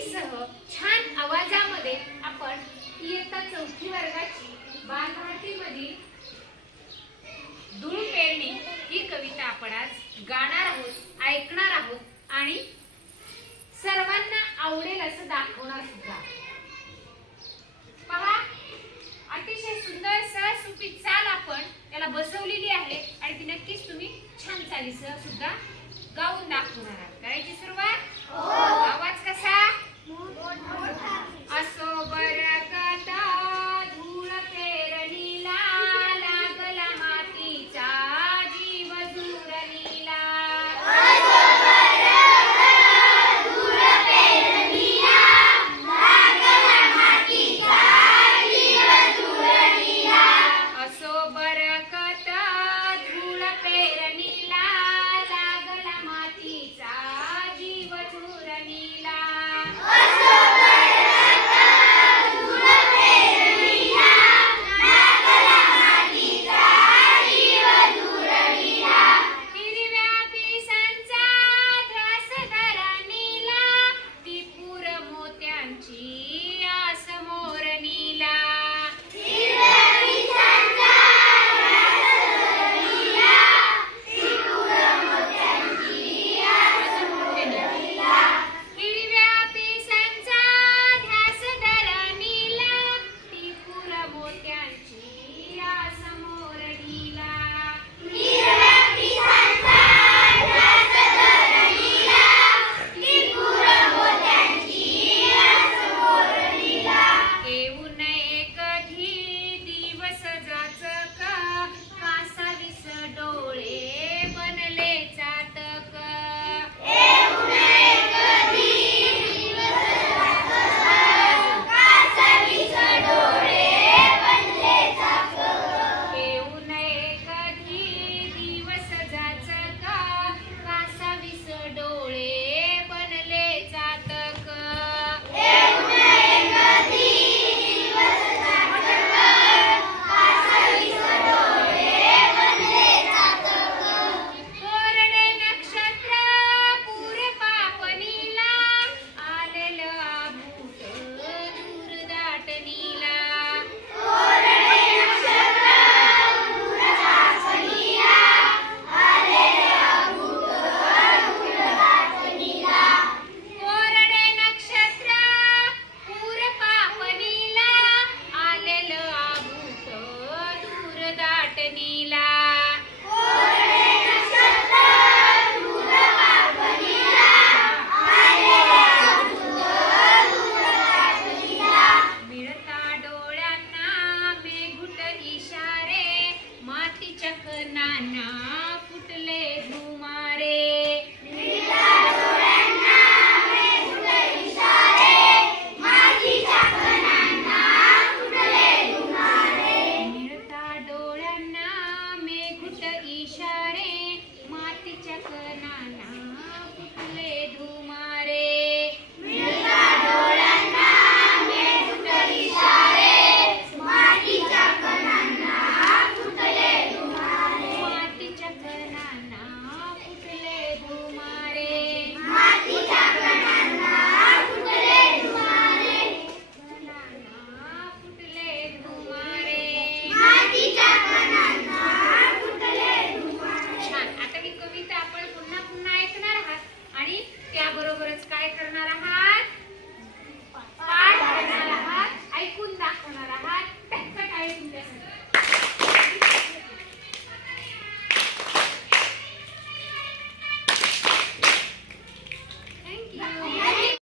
सह छान आवाजामध्ये आपण इयत्ता चौथी वर्गाची बालभारतीमधील धूळ पेरणी ही कविता आपण आज गाणार आहोत ऐकणार आहोत आणि सर्वांना आवडेल असं दाखवणार सुद्धा. पहा अतिशय सुंदर सहसुपी चाल आपण त्याला बसवलेली आहे आणि ती नक्कीच तुम्ही छान चालीसह सुद्धा गाऊन दाखवणार आहात. करायची सुरुवात? हो. आवाज कसा? असो Teacher Banana.